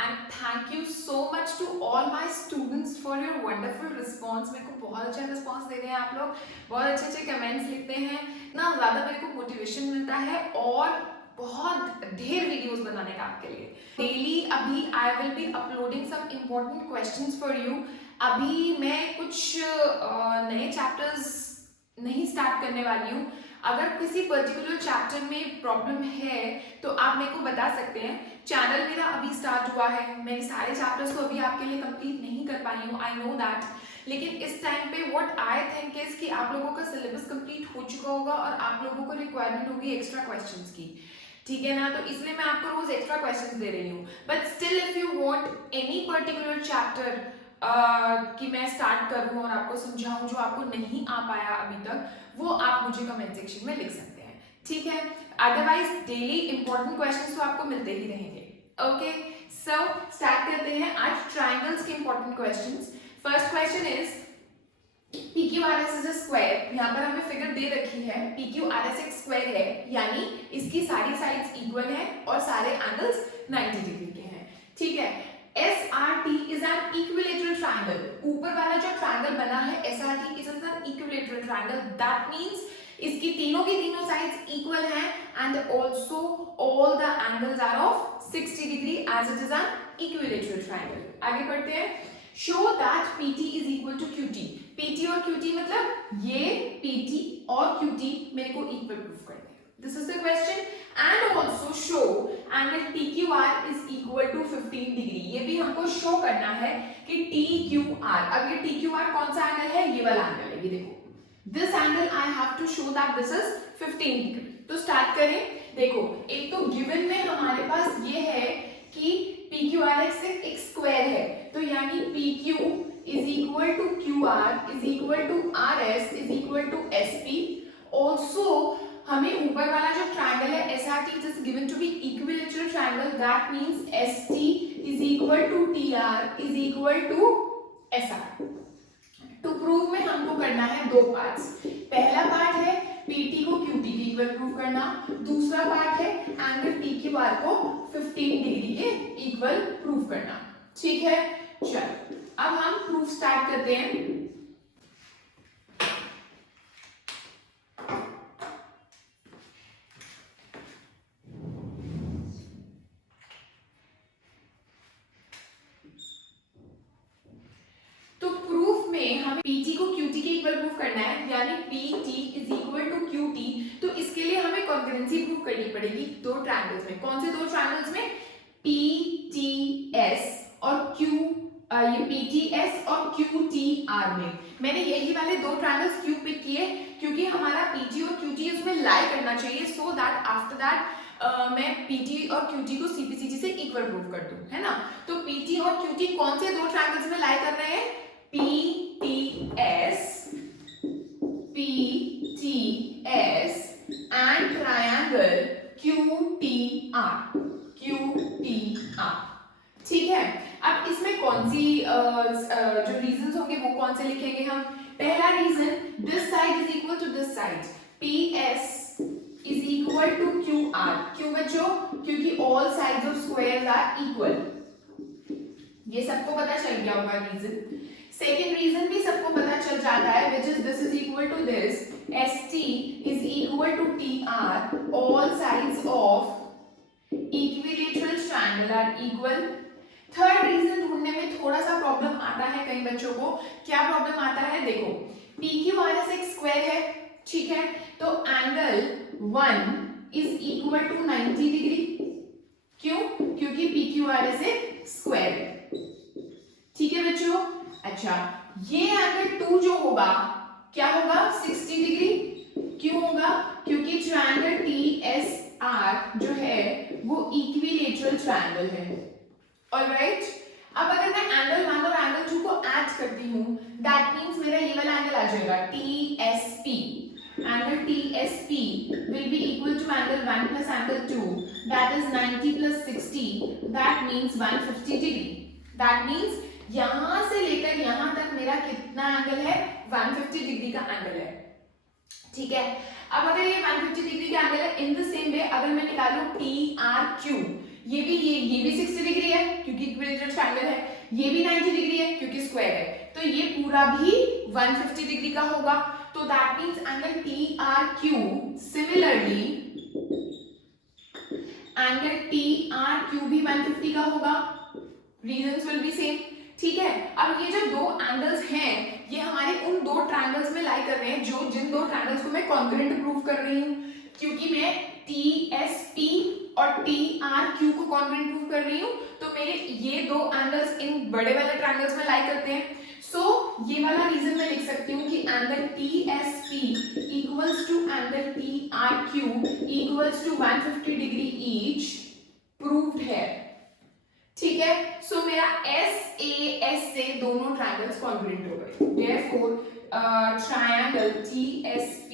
And thank you so much to all my students for your wonderful response. मेरे को बहुत अच्छा response दे रहे हैं आप लोग, बहुत अच्छे अच्छे कमेंट्स लिखते हैं ना, ज़्यादा मेरे को मोटिवेशन मिलता है और बहुत ढेर वीडियोस बनाने का आपके लिए। डेली अभी I will be uploading some important questions for you. अभी मैं कुछ नए चैप्टर्स नहीं स्टार्ट करने वाली हूँ। अगर किसी पर्टिकुलर चैप्टर में प्रॉब्लम है तो आप मेरे को बता सकते हैं। चैनल मेरा अभी स्टार्ट हुआ है, मैं सारे चैप्टर्स को अभी आपके लिए कंप्लीट नहीं कर पाई हूँ, आई नो दैट। लेकिन इस टाइम पे व्हाट आई थिंक इज कि आप लोगों का सिलेबस कंप्लीट हो चुका होगा और आप लोगों को रिक्वायरमेंट होगी एक्स्ट्रा क्वेश्चंस की, ठीक है ना। तो इसलिए मैं आपको रोज एक्स्ट्रा क्वेश्चंस दे रही हूँ। But still if you want any particular chapter कि मैं स्टार्ट करूँ और आपको समझाऊं जो आपको नहीं आ पाया अभी तक, वो आप मुझे कमेंट सेक्शन में लिख सकते हैं, ठीक है। अदरवाइज डेली इंपॉर्टेंट क्वेश्चंस तो आपको मिलते ही रहेंगे। ओके, सो स्टार्ट करते हैं आज ट्रायंगल्स के important questions. First question is PQRS is a square. यहाँ पर हमें फिगर दे रखी है, PQRS एक स्क्वायर है, यानी इसकी सारी साइड्स इक्वल है और सारे एंगल्स 90 डिग्री के हैं, ठीक है। SRT is an equilateral triangle। ऊपर वाला जो ट्रायंगल बना है SRT is an equilateral triangle। That means इसकी तीनों की तीनों साइड्स इक्वल हैं and also all the angles are of 60 degree as it is an equilateral triangle। आगे बढ़ते हैं। Show that PT is equal to QT। PT और QT मतलब ये PT और QT मेरे को इक्वल प्रूफ करना है। This is the question and also show angle PQR is equal to 15 degree। ये भी हमको शो करना है कि TQR, अब ये TQR कौन सा एंगल है, ये वाला एंगल है, ये देखो। This angle I have to show that this is 15 degree। तो स्टार्ट करें। देखो एक तो गिवन में हमारे पास ये है कि PQRS एक स्क्वायर है, तो यानी PQ is equal to QR is equal to RS is equal to SP। also हमें ऊपर वाला जो ट्रायंगल है SRT is given to be equilateral triangle, that means ST is equal to TR is equal to SR। To prove में हमको करना है दो पार्ट्स। पहला पार्ट है PT को QT के इक्वल प्रूव करना, दूसरा पार्ट है एंगल PQR को 15 डिग्री के इक्वल प्रूव करना, ठीक है। चलो अब हम प्रूफ स्टार्ट करते हैं। तो प्रूफ में हमें PT को QT के इक्वल प्रूफ करना है, यानी PT is equal to QT। तो इसके लिए हमें कॉन्करेंसी प्रूफ करनी पड़ेगी दो ट्रायंगल्स में। कौन से दो ट्रायंगल्स में? PTS और ये PTS और QTR में। मैंने यही वाले दो ट्रायंगल्स क्यों पिक किए, क्योंकि हमारा PT और QT उसमें लाई करना चाहिए, सो दैट आफ्टर दैट मैं PT और QT को CPCG से इक्वल प्रूव कर दूं, है ना। तो PT और QT कौन से दो ट्रायंगल्स में लाई कर रहे हैं? PTS एंड ट्रायंगल QTR, ठीक है। अब इसमें कौन सी जो रीजंस होंगे वो कौन से लिखेंगे हम? पहला reason, this side is equal to this side, PS is equal to QR। क्यों बच्चों? क्योंकि all sides of squares are equal। ये सबको पता चल गया होगा रीजन। सेकेंड रीजन भी सबको पता चल जाता है, which is this is equal to this, ST is equal to TR, all sides of equilateral triangle are equal। Third reason ढूंढने में थोड़ा सा प्रॉब्लम आता है कई बच्चों को। क्या प्रॉब्लम आता है? देखो PQRS एक स्क्वायर है, ठीक है, तो angle 1 is equal to 90 degree. क्यों? क्योंकि PQRS एक स्क्वायर है, ठीक है बच्चों। अच्छा, ये एंगल 2 जो होगा क्या होगा? 60 डिग्री। क्यों होगा? क्योंकि ट्रायंगल TSR जो है वो इक्विलेटरल ट्रायंगल है। ऑलराइट, अब अगर मैं एंगल 1 और एंगल 2 को ऐड करती हूँ, दैट मींस मेरा ये वाला एंगल आ जाएगा TSP। Angle TSP will be equal to angle 1 plus angle 2, that is 90 plus 60, that means 150 degree। that means यहां से लेकर यहां तक मेरा कितना एंगल है? 150 डिग्री का एंगल है, ठीक है। अब अगर ये 150 डिग्री का एंगल है, इन द सेम वे अगर मैं निकालूं PRQ, ये भी 60 डिग्री है क्योंकि इक्विलेटरल ट्रायंगल है, ये भी 90 डिग्री है क्योंकि स्क्वायर है, तो ये पूरा भी 150 डिग्री का होगा। तो that means angle TRQ similarly angle TRQ भी 150 का होगा, रीजंस विल बी सेम। ठीक है, अब ये जो दो एंगल्स हैं ये हमारे उन दो ट्रायंगल्स में लाई कर रहे हैं जो जिन दो ट्रायंगल्स को मैं कॉन्ग्रुएंट प्रूव कर रही हूँ, क्योंकि मैं TSP और TRQ को कॉन्ग्रुएंट प्रूव कर रही हूँ, तो मेरे ये दो एंगल्स इन बड़े वाले ट्रायंगल्स में लाई करते हैं। सो ये वाला रीजन मैं लिख सकती हूँ कि angle TSP equals to angle TRQ equals to 150 degree each proved है। ठीक है, सो मेरा SAS से दोनों ट्रायंगल्स कॉन्ग्रुएंट हो गए, therefore triangle TSP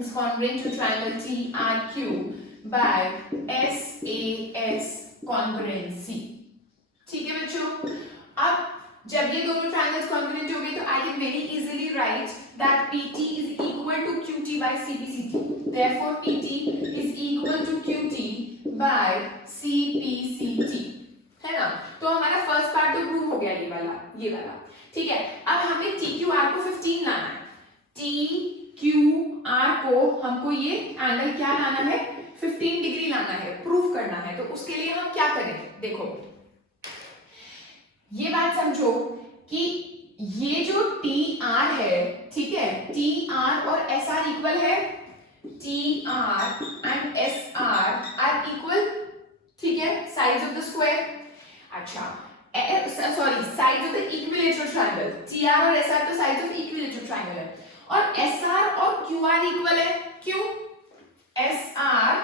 is congruent to triangle TRQ by SAS congruency। ठीक है बच्चों, अब जब ये दोनों ट्रायंगल्स कॉन्ग्रुएंट हो गए तो I can very easily right that PT is equal to QT by CPCT, therefore PT is equal to QT by CPCT, है ना। तो हमारा फर्स्ट पार्ट तो प्रूव हो गया ये वाला। ठीक है, अब हमें TQR को 15 लाना है, TQR को हमको ये एंगल क्या लाना है, 15 डिग्री लाना है, प्रूफ करना है। तो उसके लिए हम क्या करें, देखो ये बात समझो कि ये जो TR है, ठीक है, TR और SR इक्वल है, TR and SR are equal, ठीक है, साइड्स ऑफ द स्क्वायर। अच्छा sorry, sides of the equilateral triangle, TR और SR तो साइड्स ऑफ इक्विलेटरल ट्रायंगल है, और SR और QR इक्वल है, क्यों, SR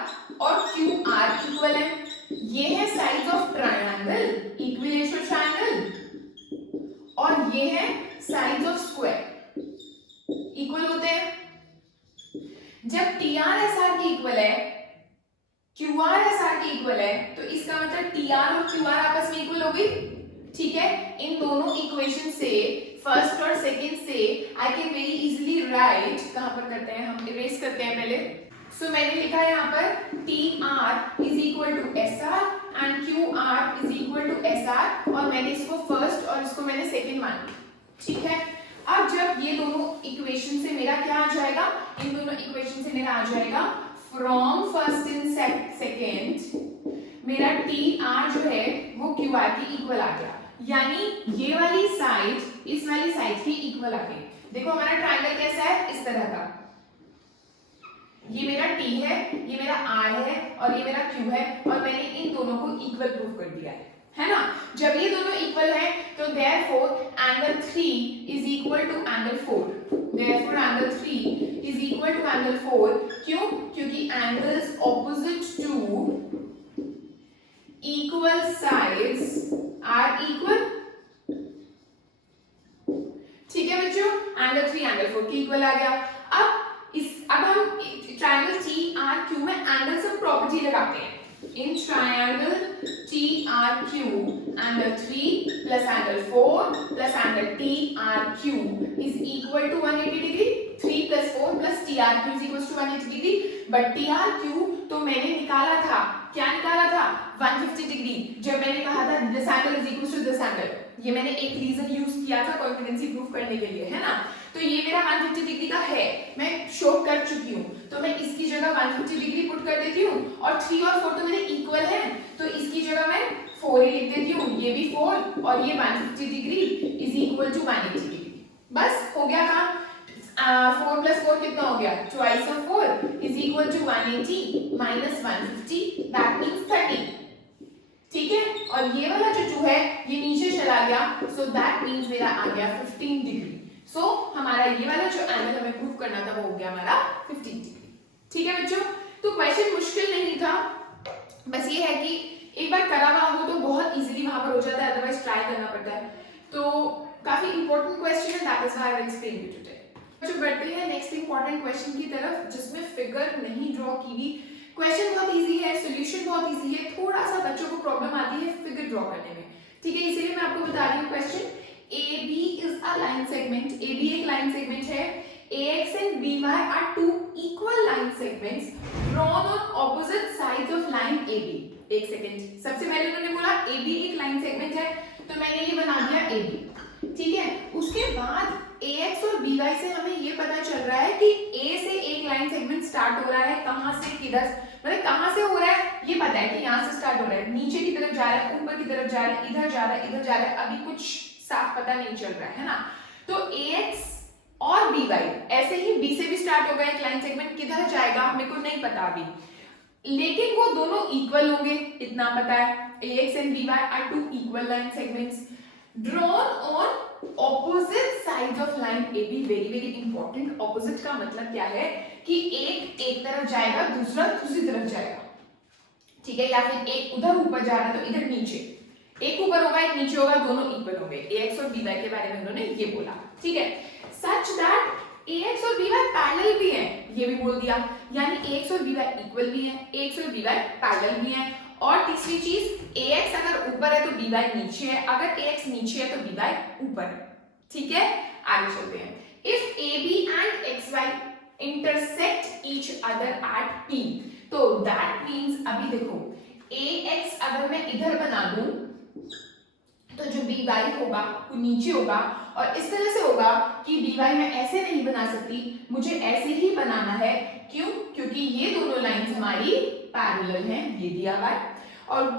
और QR इक्वल है, ये है sides of triangle, equilateral triangle, और ये है साइड्स ऑफ स्क्वायर, इक्वल होते हैं। जब TR SR के इक्वल है, QR SR के इक्वल है, तो इसका मतलब TR और QR आपस में इक्वल हो गई। ठीक है, इन दोनों इक्वेशन से, फर्स्ट और सेकंड से I can very easily right, कहां पर करते हैं हम, इरेज करते हैं पहले। सो मैंने लिखा है यहाँ पर TR is equal to SR and QR is equal to SR, और मैंने इसको फर्स्ट और इसको मैंने सेकंड मान लिया। ठीक है, अब जब ये दोनों इक्वेशन से मेरा क्या आ जाएगा, इन दोनों इक्वेशन से मेरा आ जाएगा फ्रॉम फर्स्ट एंड सेकंड, मेरा TR जो है वो QR के इक्वल आ गया, यानी ये वाली साइड इस वाली साइड के इक्वल आ गई। देखो हमारा ट्रायंगल कैसा है, इस तरह का, ये मेरा T है, ये मेरा R है, और ये मेरा Q है, और मैंने इन दोनों को इक्वल प्रूव कर दिया है ना। जब ये दोनों इक्वल है तो therefore angle 3 is equal to angle 4, therefore angle 3 is equal to angle 4, क्यों, क्योंकि angles opposite to equal sides are equal. ठीक है बच्चों, एंगल 3 एंगल 4 के इक्वल आ गया। अब हम ट्रायंगल TRQ में एंगल सब प्रॉपर्टी लगाते हैं। इन triangle TRQ angle 3 plus angle 4 plus angle TRQ is equal to 180 degree, 3 plus 4 plus TRQ is equal to 180 degree. But TRQ तो मैंने निकाला था, क्या निकाला था, 150 डिग्री, जब मैंने कहा था this angle is equal to this angle. ये मैंने एक रीजन यूज किया था कॉन्फिडेंसी प्रूफ करने के लिए, है ना। तो ये मेरा 150 डिग्री का है, मैं शो कर चुकी हूँ, तो मैं इसकी जगह 150 डिग्री पुट कर देती हूँ, और 3 और 4 तो मेरे इक्वल है, तो इसकी जगह मैं 4 ही लिख देती हूँ, ये भी 4 और ये 150 degree is equal to 180 degree. बस हो गया काम। 4 प्लस 4 कितना हो गया, twice of 4 is equal to 180 minus 150, that means 30। ठीक है, और ये वाला जो 2 है ये नीचे चला गया, सो दैट मींस मेरा आ गया 15 डिग्री। सो हमारा ये वाला जो एंगल हमें प्रूव करना था वो हो गया हमारा 15 डिग्री। ठीक है बच्चों, तो क्वेश्चन मुश्किल नहीं था, बस ये है कि एक बार करा हुआ हो तो बहुत इजीली वहां पर हो जाता है, अदरवाइज ट्राई करना पड़ता है। तो काफी इंपॉर्टेंट क्वेश्चन है, that is why I will explain you today. बच्चों बढ़ते हैं नेक्स्ट इंपॉर्टेंट क्वेश्चन की तरफ, जिसमें फिगर नहीं ड्रॉ की हुई। क्वेश्चन बहुत इजी है, सॉल्यूशन बहुत इजी है, थोड़ा सा बच्चों को प्रॉब्लम आती है फिगर ड्रॉ करने में। ठीक है, इसीलिए मैं आपको बता रही हूँ question. AB is a line segment, AB एक लाइन सेगमेंट है, AX and BY are two equal line segments drawn on opposite sides of line AB. एक सेकेंड, सबसे पहले उन्होंने बोला AB एक लाइन सेगमेंट है, तो मैंने ये बना दिया AB, ठीक है। उसके बाद AX और BY से हमें ये पता चल रहा है कि A से एक लाइन सेगमेंट स्टार्ट हो रहा है, कहां से किधर, मतलब कहां से हो रहा है ये पता है कि यहां से स्टार्ट हो रहा है, नीचे की तरफ जा रहा है, ऊपर की तरफ जा रहा है, इधर जा रहा है, इधर जा रहा है, अभी कुछ साफ पता नहीं चल रहा है ना। तो AX और BY ऐसे ही B से भी स्टार्ट होगा एक लाइन सेगमेंट, किधर जाएगा मेरे को नहीं पता अभी, लेकिन वो दोनों इक्वल होंगे इतना पता है। AX and BY are two equal line segments drawn on opposite sides of line AB. very very important. opposite का मतलब क्या है कि एक तरफ जाएगा, दूसरा दूसरी तरफ जाएगा, ठीक है, या फिर एक उधर ऊपर जा रहा है तो इधर नीचे, एक ऊपर होगा एक नीचे होगा, दोनों इक्वल होंगे। AX और BY के बारे में उन्होंने ये बोला, ठीक है। सच दैट AX और BY पैरेलल भी हैं, ये भी बोल दिया, यानी AX और BY इक्वल भी हैं, AX और BY पैरेलल भी हैं। और तीसरी चीज, AX अगर ऊपर है तो BY नीचे है, अगर AX नीचे है तो BY ऊपर है, ठीक है। आगे चलते हैं। If AB and XY intersect each other at P, तो that means अभी देखो AX अगर मैं इधर बना दूं तो जो BY होगा वो नीचे होगा, और इस तरह से होगा कि BY मैं ऐसे नहीं बना सकती, मुझे ऐसे ही बनाना है। क्यों? क्योंकि ये दोनों लाइंस हमारी पैरेलल हैं, ये दिया हुआ है। और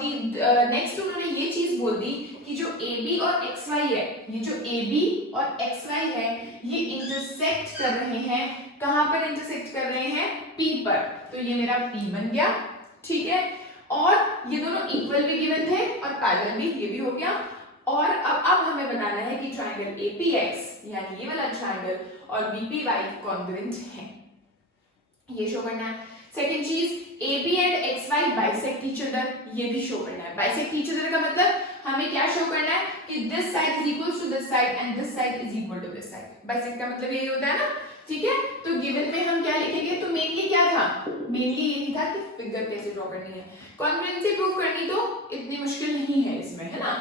नेक्स्ट उन्होंने ये चीज बोल दी कि जो AB और XY है, ये जो AB और XY है ये इंटरसेक्ट कर रहे हैं, कहां पर इंटरसेक्ट कर रहे हैं? P पर, तो ये मेरा P बन गया, ठीक है। और ये दोनों इक्वल भी गिवन थे और पैरेलल भी, ये भी हो गया। और अब हमें बनाना है कि ट्रायंगल APX यानी ये वाला ट्रायंगल और BPY कॉन्ग्रुएंट है, ये शो करना है। सेकंड चीज, AB and XY bisect each other, ये भी शो करना है। बाइसेक्ट ईच अदर का मतलब हमें क्या शो करना है कि this side is equal to this side and this side is equal to this side. Bisect का मतलब यही होता है ना, ठीक है। तो गिवन में हम क्या लिखेंगे, तो मेनली क्या था, मेनली यही था कि फिगर कैसे ड्रॉ करनी है। कॉन्ग्रुएंसी प्रूव करनी तो इतनी मुश्किल नहीं है इसमें, है ना।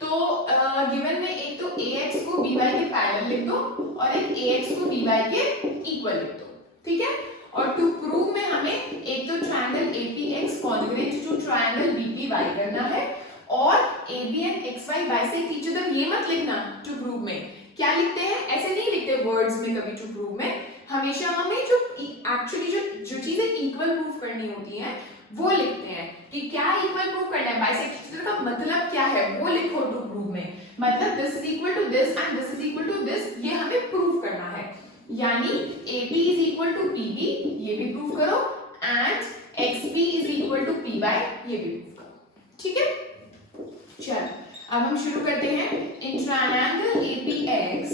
तो गिवन में एक तो AX को BY के पैरेलल लिख दो और एक AX को BY के इक्वल लिख दो, ठीक है। और टू प्रूव में हमें एक तो triangle APX congruent to triangle BPY करना है, और AB and XY bisect each other, ये मत लिखना टू प्रूव में। क्या लिखते हैं, ऐसे नहीं लिखते वर्ड्स में कभी टू प्रूव में, हमेशा हमें जो एक्चुअली जो चीजें इक्वल प्रूव करनी होती हैं वो लिखते हैं कि क्या इक्वल प्रूव करना है। बाइसेक्ट ईच अदर का मतलब क्या है वो लिखो टू प्रूव में, मतलब this is equal to this and this is equal to this, ये हमें प्रूव करना है। यानी AP is equal to PB, ये भी प्रूव करो, and XP is equal to PY, ये भी प्रूव करो, ठीक है। चलो अब हम शुरू करते हैं। इन triangle APX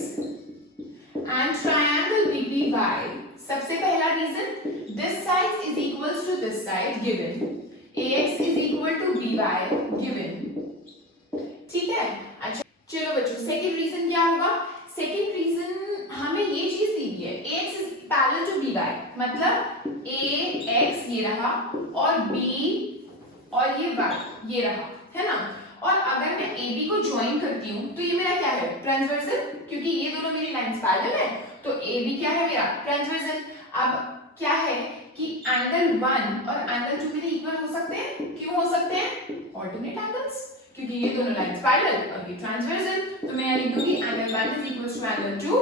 and triangle BPY, सबसे पहला reason, this side is equals to this side given, AX is equal to BY given, ठीक है। अच्छा चलो बच्चों, सेकंड रीजन क्या होगा। सेकंड रीजन हमें ये चीज दी है, AX is parallel to BY, मतलब AX ये रहा और B और ये Y ये रहा, है ना। और अगर मैं AB को ज्वाइन करती हूँ तो ये मेरा क्या है, ट्रांसवर्सल, क्योंकि ये दोनों मेरी लाइंस पैरेलल है, तो AB क्या है मेरा, ट्रांसवर्सल। अब क्या है कि एंगल 1 और एंगल 2 मेरे इक्वल हो सकते हैं, क्यों हो सकते हैं, ऑल्टरनेट एंगल्स, क्योंकि ये दोनों लाइंस पैरेलल और ये ट्रांसवर्सल। तो मैं यहाँ लिख दूंगी angle 1 is equal to angle 2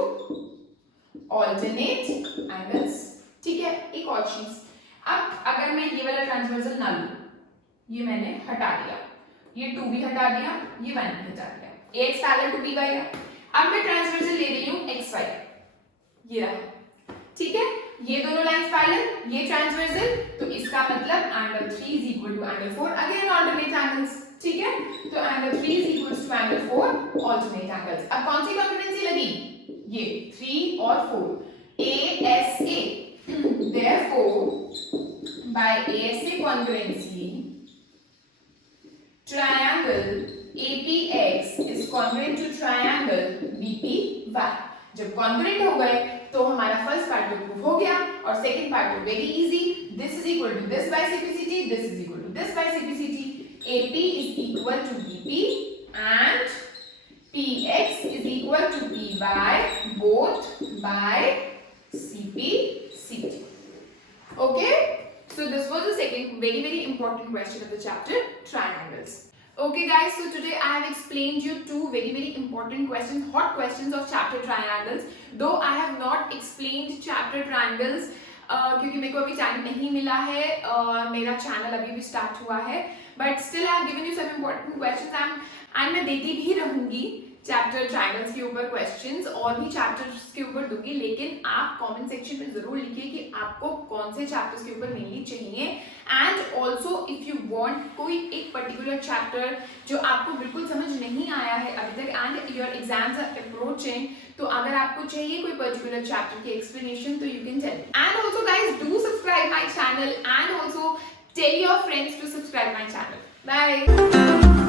alternate angles, ठीक है। एक और चीज, अब अगर मैं ये वाला ट्रांसवर्सल ना लूं, ये मैंने हटा दिया, ये 2 भी हटा दिया, ये 1 भी हटा दिया, AX पैरेलल टू BY है। अब मैं ट्रांसवर्सल ले रही हूं XY, ये रहा, ठीक है। ये दोनों लाइंस पैरेलल, ये ट्रांसवर्सल, तो इसका मतलब angle 3 is equal to angle 4, again alternate angles, ठीक है। तो angle 3 is equal to angle 4 alternate angles. अब कौन सी कॉन्ग्रुएंसी लगी, ये 3 और 4, ASA, therefore by ASA congruency triangle APX is congruent to triangle BPY। जब कॉन्ग्रुएंट हो गए तो हमारा फर्स्ट पार्ट तो प्रूफ हो गया, और सेकंड पार्ट तो very easy, this is equal to this bisecticity, this is equal to this bisecticity, AP is equal to BP and PX is equal to PY both by CPCT. Okay, so this was the second very important question of the chapter, triangles. Okay guys, so today I have explained you two very important questions, hot questions of chapter triangles. Though I have not explained chapter triangles क्योंकि मेरे को अभी time नहीं मिला है, मेरा channel अभी भी स्टार्ट हुआ है, but still I have given you some important questions and मैं देती भी रहूंगी चैप्टर ट्रायंगल्स के ऊपर क्वेश्चंस, और भी चैप्टर्स के ऊपर दूंगी, लेकिन आप कमेंट सेक्शन में जरूर लिखिए कि आपको कौन से चैप्टर्स के ऊपर मेनली चाहिए, and also if you want कोई एक पर्टिकुलर चैप्टर जो आपको बिल्कुल समझ नहीं आया है अभी तक and your exams are approaching, तो अगर आपको चाहिए कोई पर्टिकुलर चैप्टर की एक्सप्लेनेशन तो you can tell me. And also guys do subscribe my channel and also tell your friends to subscribe my channel. Bye.